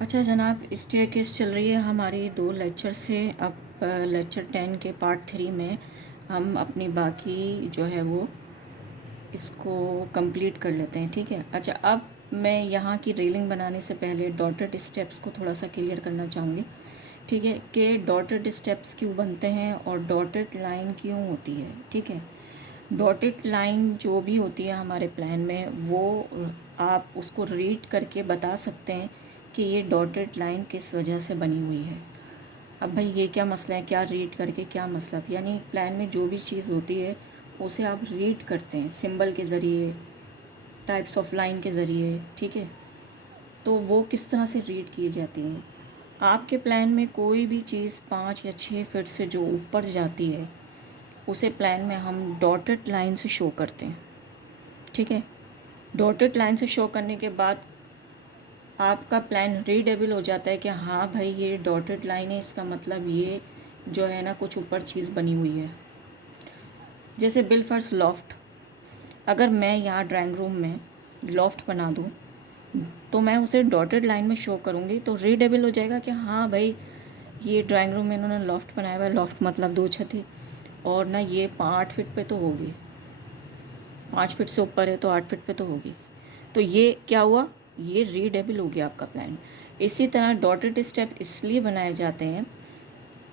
अच्छा जनाब, स्टेयरकेस चल रही है हमारी 2 लेक्चर से। अब लेक्चर 10 के पार्ट 3 में हम अपनी बाकी जो है वो इसको कंप्लीट कर लेते हैं, ठीक है। अच्छा, अब मैं यहाँ की रेलिंग बनाने से पहले डॉटेड स्टेप्स को थोड़ा सा क्लियर करना चाहूँगी, ठीक है, कि डॉटेड स्टेप्स क्यों बनते हैं और डॉटेड लाइन क्यों होती है, ठीक है। डॉटेड लाइन जो भी होती है हमारे प्लान में, वो आप उसको रीड करके बता सकते हैं कि ये डॉटेड लाइन किस वजह से बनी हुई है। अब भाई ये क्या मसला है, क्या रीड करके क्या मतलब, यानी प्लान में जो भी चीज़ होती है उसे आप रीड करते हैं सिंबल के ज़रिए, टाइप्स ऑफ लाइन के ज़रिए, ठीक है। तो वो किस तरह से रीड की जाती हैं। आपके प्लान में कोई भी चीज़ 5 या 6 फीट से जो ऊपर जाती है उसे प्लान में हम डॉटेड लाइन से शो करते हैं, ठीक है। डॉटेड लाइन से शो करने के बाद आपका प्लान रीडेबल हो जाता है कि हाँ भाई ये डॉटेड लाइन है, इसका मतलब ये जो है ना कुछ ऊपर चीज़ बनी हुई है। जैसे बिल फर्स्ट लॉफ्ट, अगर मैं यहाँ ड्राइंग रूम में लॉफ्ट बना दूँ तो मैं उसे डॉटेड लाइन में शो करूँगी तो रीडेबल हो जाएगा कि हाँ भाई ये ड्राइंग रूम में इन्होंने लॉफ्ट बनाया हुआ है। लॉफ्ट मतलब 2 छत, और ना ये 8 फीट पे तो होगी, 5 फीट से ऊपर है तो 8 फीट पे तो होगी। तो ये क्या हुआ, ये रीडेबल हो गया आपका प्लान। इसी तरह डॉटेड स्टेप इसलिए बनाए जाते हैं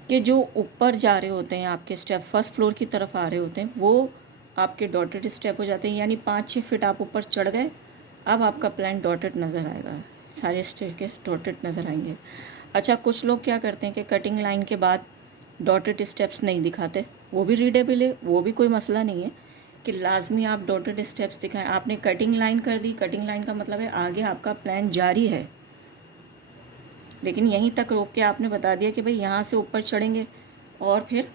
कि जो ऊपर जा रहे होते हैं, आपके स्टेप फर्स्ट फ्लोर की तरफ आ रहे होते हैं, वो आपके डॉटेड स्टेप हो जाते हैं। यानी 5-6 फीट आप ऊपर चढ़ गए, अब आपका प्लान डॉटेड नज़र आएगा, सारे स्टेयरकेस डॉटेड नज़र आएंगे। अच्छा, कुछ लोग क्या करते हैं कि कटिंग लाइन के बाद डॉटेड स्टेप्स नहीं दिखाते, वो भी रीडेबल है, वो भी कोई मसला नहीं है कि लाजमी आप डॉटेड स्टेप्स दिखाएं। आपने कटिंग लाइन कर दी, कटिंग लाइन का मतलब है आगे आपका प्लान जारी है, लेकिन यहीं तक रोक के आपने बता दिया कि भाई यहाँ से ऊपर चढ़ेंगे और फिर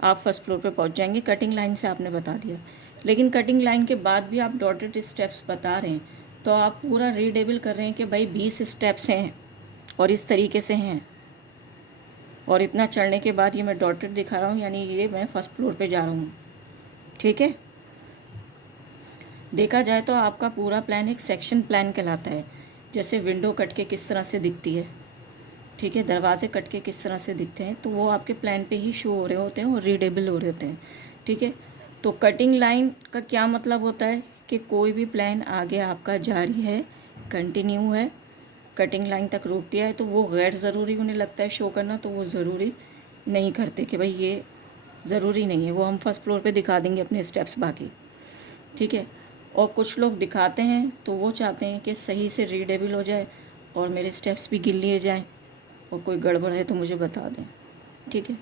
आप फर्स्ट फ्लोर पे पहुँच जाएंगे, कटिंग लाइन से आपने बता दिया। लेकिन कटिंग लाइन के बाद भी आप डॉटेड स्टेप्स बता रहे हैं, तो आप पूरा रीडेबल कर रहे हैं कि भाई 20 स्टेप्स हैं और इस तरीके से हैं, और इतना चढ़ने के बाद ये मैं डॉटेड दिखा रहा हूँ, यानी ये मैं फर्स्ट फ्लोर पे जा रहा हूँ, ठीक है। देखा जाए तो आपका पूरा प्लान एक सेक्शन प्लान कहलाता है। जैसे विंडो कट के किस तरह से दिखती है, ठीक है, दरवाजे कट के किस तरह से दिखते हैं, तो वो आपके प्लान पे ही शो हो रहे होते हैं और रीडेबल हो रहे होते हैं, ठीक है। तो कटिंग लाइन का क्या मतलब होता है कि कोई भी प्लान आगे आपका जारी है, कंटिन्यू है, कटिंग लाइन तक रोक दिया है तो वो गैर ज़रूरी उन्हें लगता है शो करना, तो वो ज़रूरी नहीं करते कि भाई ये ज़रूरी नहीं है, वो हम फर्स्ट फ्लोर पे दिखा देंगे अपने स्टेप्स बाकी, ठीक है। और कुछ लोग दिखाते हैं तो वो चाहते हैं कि सही से रीडेबल हो जाए और मेरे स्टेप्स भी गिन लिए जाएँ, और कोई गड़बड़ है तो मुझे बता दें, ठीक है।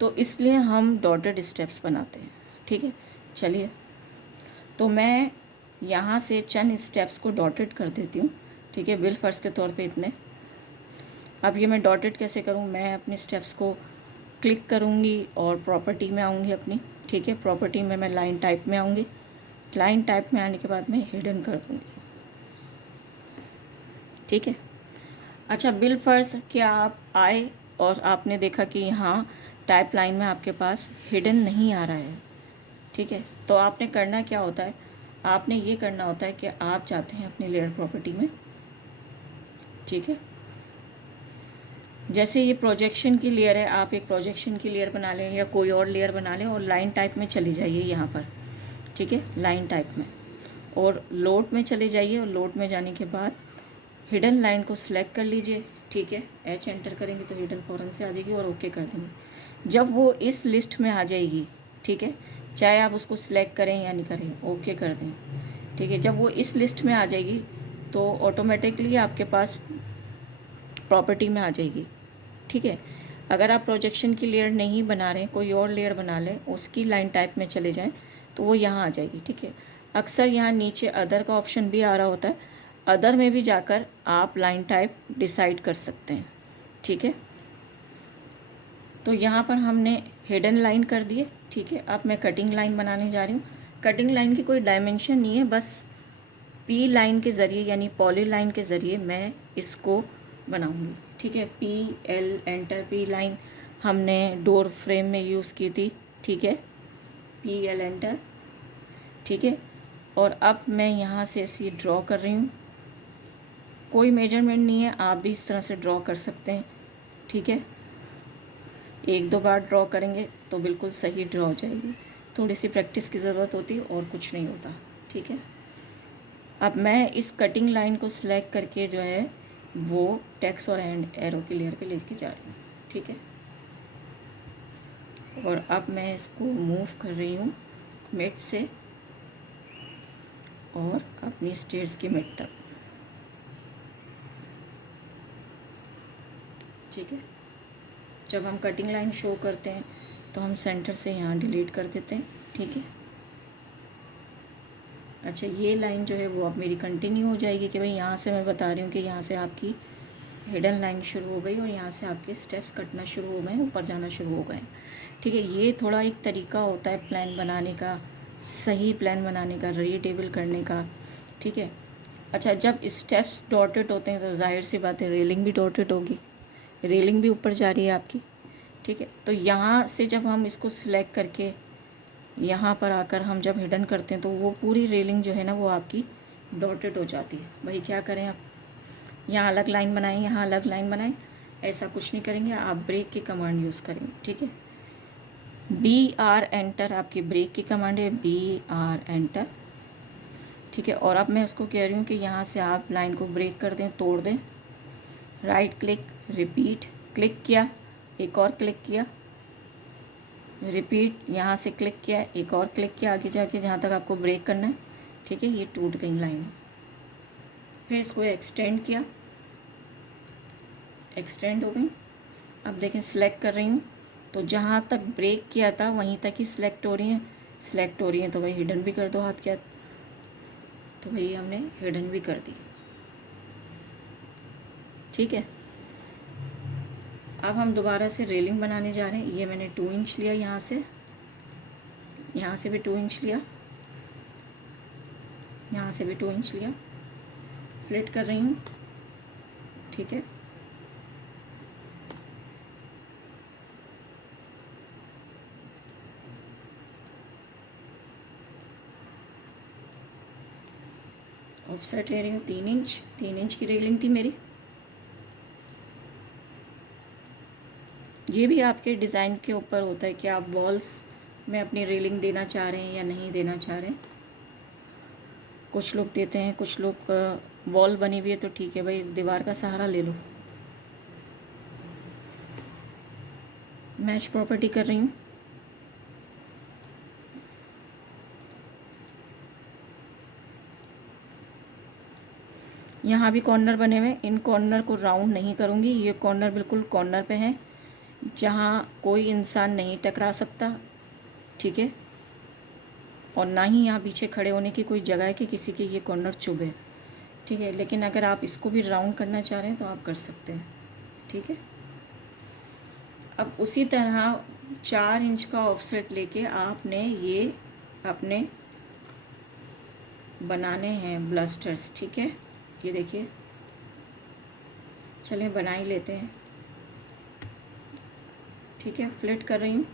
तो इसलिए हम डॉटेड स्टेप्स बनाते हैं, ठीक है। चलिए, तो मैं यहाँ से चंद स्टेप्स को डॉटेड कर देती हूँ, ठीक है, बिल फर्स्ट के तौर पे इतने। अब ये मैं डॉटेड कैसे करूँ, मैं अपने स्टेप्स को क्लिक करूँगी और प्रॉपर्टी में आऊँगी अपनी, ठीक है। प्रॉपर्टी में मैं लाइन टाइप में आऊँगी, लाइन टाइप में आने के बाद मैं हिडन कर दूँगी, ठीक है। अच्छा, बिल फर्स्ट क्या आप आए और आपने देखा कि यहाँ टाइप लाइन में आपके पास हिडन नहीं आ रहा है, ठीक है। तो आपने करना क्या होता है, आपने ये करना होता है कि आप जाते हैं अपनी लेयर प्रॉपर्टी में, ठीक है। जैसे ये प्रोजेक्शन की लेयर है, आप एक प्रोजेक्शन की लेयर बना लें या कोई और लेयर बना लें और लाइन टाइप में चली जाइए यहाँ पर, ठीक है, लाइन टाइप में, और लोड में चले जाइए, और लोड में जाने के बाद हिडन लाइन को सिलेक्ट कर लीजिए, ठीक है। एच एंटर करेंगे तो हिडन फ़ौरन से आ जाएगी और ओके कर देंगे। जब वो इस लिस्ट में आ जाएगी, ठीक है, चाहे आप उसको सिलेक्ट करें या नहीं करें, ओके कर दें, ठीक है। जब वो इस लिस्ट में आ जाएगी तो ऑटोमेटिकली आपके पास प्रॉपर्टी में आ जाएगी, ठीक है। अगर आप प्रोजेक्शन की लेयर नहीं बना रहे हैं, कोई और लेयर बना लें, उसकी लाइन टाइप में चले जाएं तो वो यहाँ आ जाएगी, ठीक है। अक्सर यहाँ नीचे अदर का ऑप्शन भी आ रहा होता है, अदर में भी जाकर आप लाइन टाइप डिसाइड कर सकते हैं, ठीक है। तो यहाँ पर हमने हिडन लाइन कर दिए, ठीक है। अब मैं कटिंग लाइन बनाने जा रही हूँ। कटिंग लाइन की कोई डायमेंशन नहीं है, बस पी लाइन के ज़रिए यानी पॉली लाइन के ज़रिए मैं इसको बनाऊंगी, ठीक है। P L enter, P line हमने डोर फ्रेम में यूज़ की थी, ठीक है, पी एल एंटर, ठीक है। और अब मैं यहाँ से ऐसे ड्रॉ कर रही हूँ कोई मेजरमेंट नहीं है, आप भी इस तरह से ड्रॉ कर सकते हैं। ठीक है, एक दो बार ड्रॉ करेंगे तो बिल्कुल सही ड्रॉ हो जाएगी। थोड़ी सी प्रैक्टिस की ज़रूरत होती है और कुछ नहीं होता। ठीक है, अब मैं इस कटिंग लाइन को सिलेक्ट करके जो है वो टेक्स्ट और एरो की लेयर पे लेके जा रही हूँ। ठीक है, और अब मैं इसको मूव कर रही हूँ मिड से और अपनी स्टेयर्स की मिड तक। ठीक है, जब हम कटिंग लाइन शो करते हैं तो हम सेंटर से यहाँ डिलीट कर देते हैं। ठीक है, अच्छा ये लाइन जो है वो अब मेरी कंटिन्यू हो जाएगी कि भाई यहाँ से मैं बता रही हूँ कि यहाँ से आपकी हिडन लाइन शुरू हो गई और यहाँ से आपके स्टेप्स कटना शुरू हो गए, ऊपर जाना शुरू हो गए। ठीक है, ये थोड़ा एक तरीका होता है प्लान बनाने का, सही प्लान बनाने का, रीटेबल करने का। ठीक है, अच्छा जब स्टेप्स डॉटेड होते हैं तो जाहिर सी बात है रेलिंग भी डॉटेड होगी, रेलिंग भी ऊपर जा रही है आपकी। ठीक है, तो यहाँ से जब हम इसको सिलेक्ट करके यहाँ पर आकर हम जब हिडन करते हैं तो वो पूरी रेलिंग जो है ना वो आपकी डॉटेड हो जाती है। भाई क्या करें, आप यहाँ अलग लाइन बनाएं, यहाँ अलग लाइन बनाएं, ऐसा कुछ नहीं करेंगे, आप ब्रेक की कमांड यूज़ करेंगे। ठीक है, BR एंटर आपकी ब्रेक की कमांड है, BR एंटर। ठीक है, और अब मैं उसको कह रही हूँ कि यहाँ से आप लाइन को ब्रेक कर दें, तोड़ दें। राइट क्लिक, रिपीट, क्लिक किया, एक और क्लिक किया, रिपीट, यहाँ से क्लिक किया, एक और क्लिक किया, आगे जाके जहाँ तक आपको ब्रेक करना है। ठीक है, ये टूट गई लाइन। फिर इसको एक्सटेंड किया, एक्सटेंड हो गई। अब देखें सिलेक्ट कर रही हूँ तो जहाँ तक ब्रेक किया था वहीं तक ही सिलेक्ट हो रही हैं, सिलेक्ट हो रही हैं तो भाई हिडन भी कर दो हाथ के हाथ। तो भाई हमने हिडन भी कर दी। ठीक है, अब हम दोबारा से रेलिंग बनाने जा रहे हैं। ये मैंने 2 इंच लिया, यहाँ से भी 2 इंच लिया, यहाँ से भी 2 इंच लिया, फ्लिट कर रही हूँ। ठीक है, ऑफसेट ले रही हूँ 3 इंच की रेलिंग थी मेरी। ये भी आपके डिज़ाइन के ऊपर होता है कि आप वॉल्स में अपनी रेलिंग देना चाह रहे हैं या नहीं देना चाह रहे हैं। कुछ लोग देते हैं, कुछ लोग वॉल बनी हुई है तो ठीक है भाई दीवार का सहारा ले लो। मैच प्रॉपर्टी कर रही हूँ। यहाँ भी कॉर्नर बने हुए, इन कॉर्नर को राउंड नहीं करूँगी। ये कॉर्नर बिल्कुल कॉर्नर पे है जहाँ कोई इंसान नहीं टकरा सकता। ठीक है, और ना ही यहाँ पीछे खड़े होने की कोई जगह है कि किसी के ये कॉर्नर चुभे। ठीक है, लेकिन अगर आप इसको भी राउंड करना चाह रहे हैं तो आप कर सकते हैं। ठीक है, अब उसी तरह 4 इंच का ऑफसेट लेके आपने ये अपने बनाने हैं ब्लस्टर्स। ठीक है, ये देखिए, चलें बना ही लेते हैं। ठीक है, फ्लिट कर रही हूँ।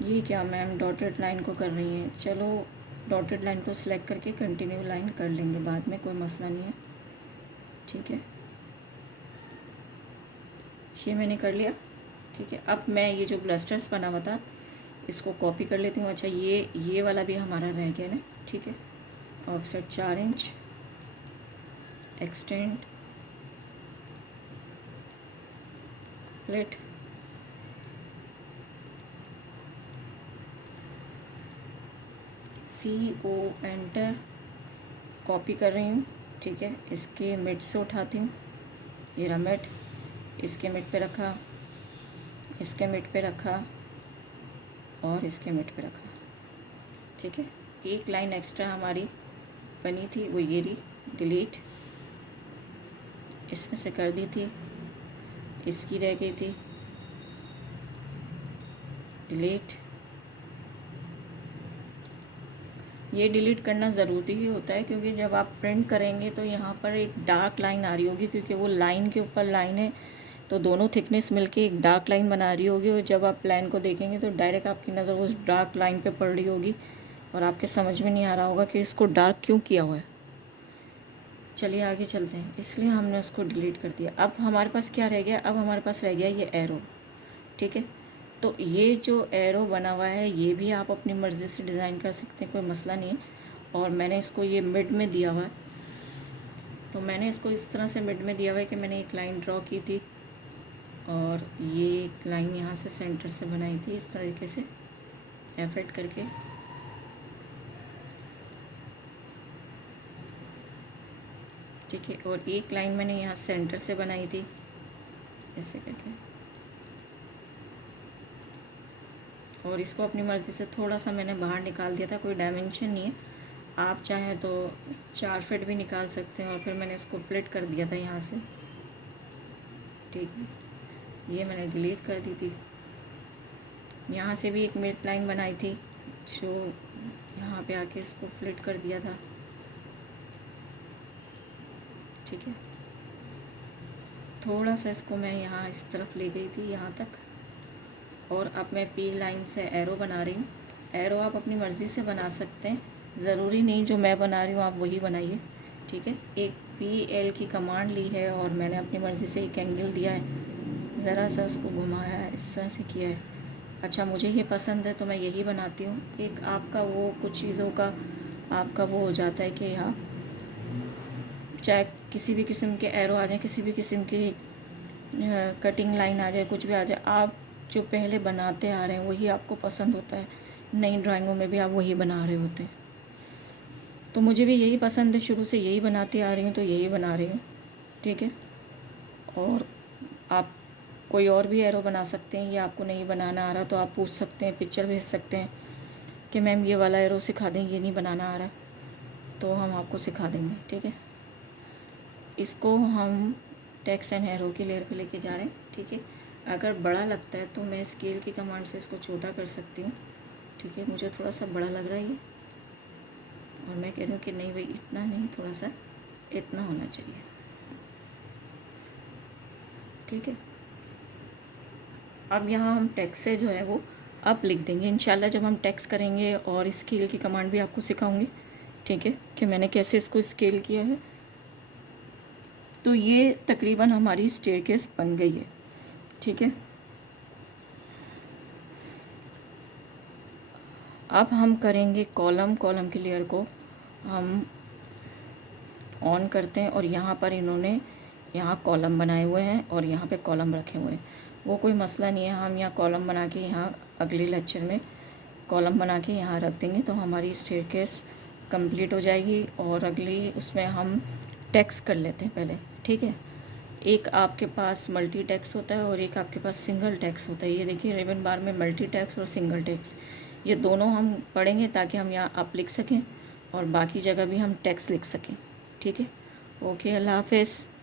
ये क्या मैम डॉटेड लाइन को कर रही हैं? चलो डॉटेड लाइन को सिलेक्ट करके कंटिन्यू लाइन कर लेंगे बाद में, कोई मसला नहीं है। ठीक है, ये मैंने कर लिया। ठीक है, अब मैं ये जो ब्लस्टर्स बना हुआ था इसको कॉपी कर लेती हूँ। अच्छा ये वाला भी हमारा रह गया ना। ठीक है, offset 4 inch, extend, fleet, CO enter, copy कर रही हूँ। ठीक है, इसके मिड से उठाती हूँ, ये रहा मिड, इसके मिड पे रखा, इसके मिड पे रखा और इसके मिड पे रखा। ठीक है, एक लाइन एक्स्ट्रा हमारी बनी थी वो ये रही, डिलीट, इसमें से कर दी थी, इसकी रह गई थी, डिलीट। ये डिलीट करना ज़रूरी ही होता है क्योंकि जब आप प्रिंट करेंगे तो यहाँ पर एक डार्क लाइन आ रही होगी, क्योंकि वो लाइन के ऊपर लाइन है तो दोनों थिकनेस मिलके एक डार्क लाइन बना रही होगी। और जब आप प्लान को देखेंगे तो डायरेक्ट आपकी नज़र उस डार्क लाइन पे पड़ रही होगी और आपके समझ में नहीं आ रहा होगा कि इसको डार्क क्यों किया हुआ है। चलिए आगे चलते हैं, इसलिए हमने उसको डिलीट कर दिया। अब हमारे पास क्या रह गया, अब हमारे पास रह गया ये एरो, ठीक है। तो ये जो एरो बना हुआ है ये भी आप अपनी मर्ज़ी से डिज़ाइन कर सकते हैं, कोई मसला नहीं है। और मैंने इसको ये मिड में दिया हुआ है, तो मैंने इसको इस तरह से मिड में दिया हुआ है कि मैंने एक लाइन ड्रॉ की थी और ये एक लाइन यहाँ से सेंटर से बनाई थी इस तरीके से एफेक्ट करके। ठीक है, और एक लाइन मैंने यहाँ सेंटर से बनाई थी ऐसे करके, और इसको अपनी मर्ज़ी से थोड़ा सा मैंने बाहर निकाल दिया था, कोई डायमेंशन नहीं है। आप चाहें तो 4 फीट भी निकाल सकते हैं। और फिर मैंने इसको फ्लिट कर दिया था यहाँ से, ठीक है। ये मैंने डिलीट कर दी थी। यहाँ से भी एक मिड लाइन बनाई थी जो यहाँ पे आके इसको फ्लिट कर दिया था, ठीक है। थोड़ा सा इसको मैं यहाँ इस तरफ ले गई थी यहाँ तक, और अब मैं पी लाइन से एरो बना रही हूँ। एरो आप अपनी मर्ज़ी से बना सकते हैं, ज़रूरी नहीं जो मैं बना रही हूँ आप वही बनाइए, ठीक है। एक PL की कमांड ली है और मैंने अपनी मर्ज़ी से एक एंगल दिया है, ज़रा सा उसको घुमाया है, इस तरह से किया है। अच्छा, मुझे ये पसंद है तो मैं यही बनाती हूँ। एक आपका वो कुछ चीज़ों का आपका वो हो जाता है कि आप चाहे किसी भी किस्म के एरो आ जाए, किसी भी किस्म की कटिंग लाइन आ जाए, कुछ भी आ जाए, आप जो पहले बनाते आ रहे हैं वही आपको पसंद होता है। नई ड्राइंगों में भी आप वही बना रहे होते हैं। तो मुझे भी यही पसंद है, शुरू से यही बनाती आ रही हूँ तो यही बना रही हूँ, ठीक है। और आप कोई और भी एरो बना सकते हैं, या आपको नहीं बनाना आ रहा तो आप पूछ सकते हैं, पिक्चर भेज सकते हैं कि मैम ये वाला एरो सिखा दें, ये नहीं बनाना आ रहा, तो हम आपको सिखा देंगे, ठीक है। इसको हम टेक्स्ट एंड एरो की लेयर पे लेके जा रहे हैं, ठीक है। अगर बड़ा लगता है तो मैं स्केल की कमांड से इसको छोटा कर सकती हूँ, ठीक है। मुझे थोड़ा सा बड़ा लग रहा है ये, और मैं कह रही हूँ कि नहीं भाई इतना नहीं, थोड़ा सा इतना होना चाहिए, ठीक है। अब यहाँ हम टेक्स्ट से जो है वो अप लिख देंगे इंशाल्लाह, जब हम टेक्स्ट करेंगे। और स्केल की कमांड भी आपको सिखाऊंगी, ठीक है, कि मैंने कैसे इसको स्केल किया है। तो ये तकरीबन हमारी स्टेयरकेस बन गई है, ठीक है। अब हम करेंगे कॉलम की लेयर को हम ऑन करते हैं, और यहाँ पर इन्होंने यहाँ कॉलम बनाए हुए हैं और यहाँ पे कॉलम रखे हुए हैं। वो कोई मसला नहीं है, हम यहाँ कॉलम बना के यहाँ अगले लेक्चर में कॉलम बना के यहाँ रख देंगे तो हमारी स्टेयरकेस कंप्लीट हो जाएगी। और अगली उसमें हम टेक्स्ट कर लेते हैं पहले, ठीक है। एक आपके पास मल्टी टेक्स्ट होता है और एक आपके पास सिंगल टेक्स्ट होता है। ये देखिए रिबन बार में मल्टी टेक्स्ट और सिंगल टेक्स्ट, ये दोनों हम पढ़ेंगे ताकि हम यहाँ अप लिख सकें और बाकी जगह भी हम टेक्स्ट लिख सकें, ठीक है। ओके, अल्लाह हाफ़िज़।